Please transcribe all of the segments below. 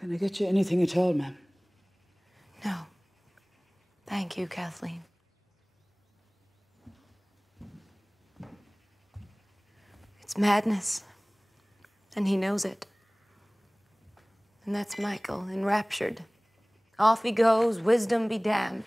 Can I get you anything at all, ma'am? No. Thank you, Kathleen. It's madness. And he knows it. And that's Michael, enraptured. Off he goes, wisdom be damned.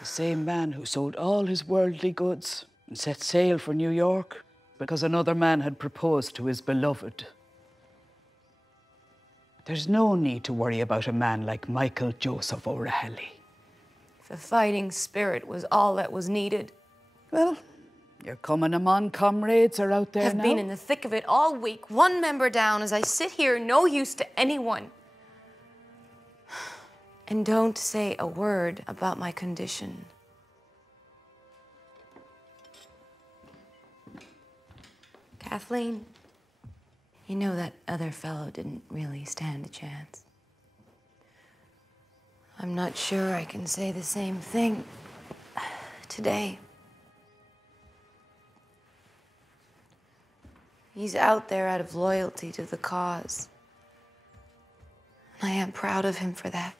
The same man who sold all his worldly goods and set sail for New York because another man had proposed to his beloved. There's no need to worry about a man like Michael Joseph O'Rahilly. If a fighting spirit was all that was needed. Well, your coming among comrades are out there now. I've been in the thick of it all week, one member down as I sit here, no use to anyone. And don't say a word about my condition. Kathleen, you know that other fellow didn't really stand a chance. I'm not sure I can say the same thing today. He's out there out of loyalty to the cause. And I am proud of him for that.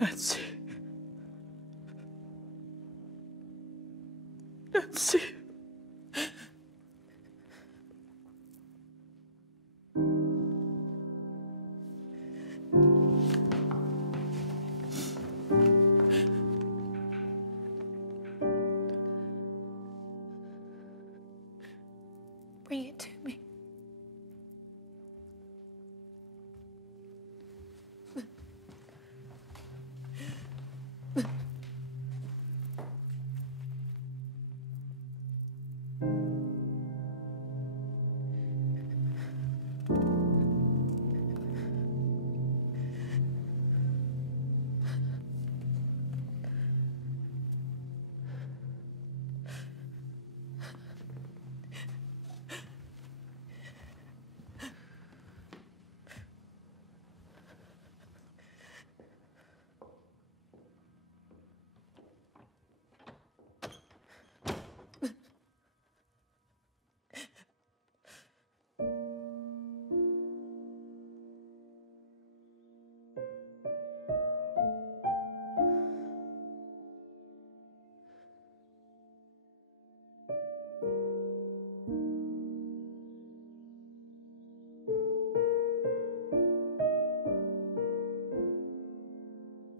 Nancy. Nancy. Bring it to me.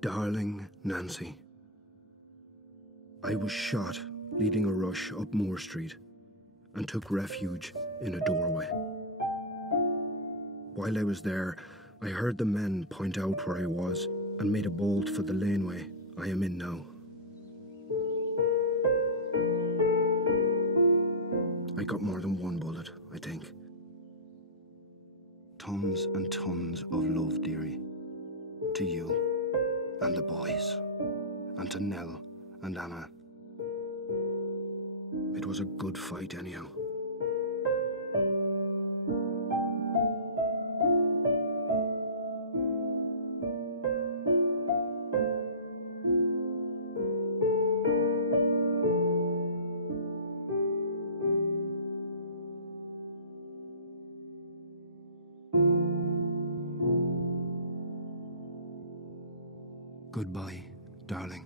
Darling Nancy, I was shot leading a rush up Moore Street and took refuge in a doorway. While I was there, I heard the men point out where I was and made a bolt for the laneway I am in now. I got more than one bullet, I think. Tons and tons of love, dearie. To you and the boys, and to Nell and Anna. It was a good fight anyhow. Goodbye, darling.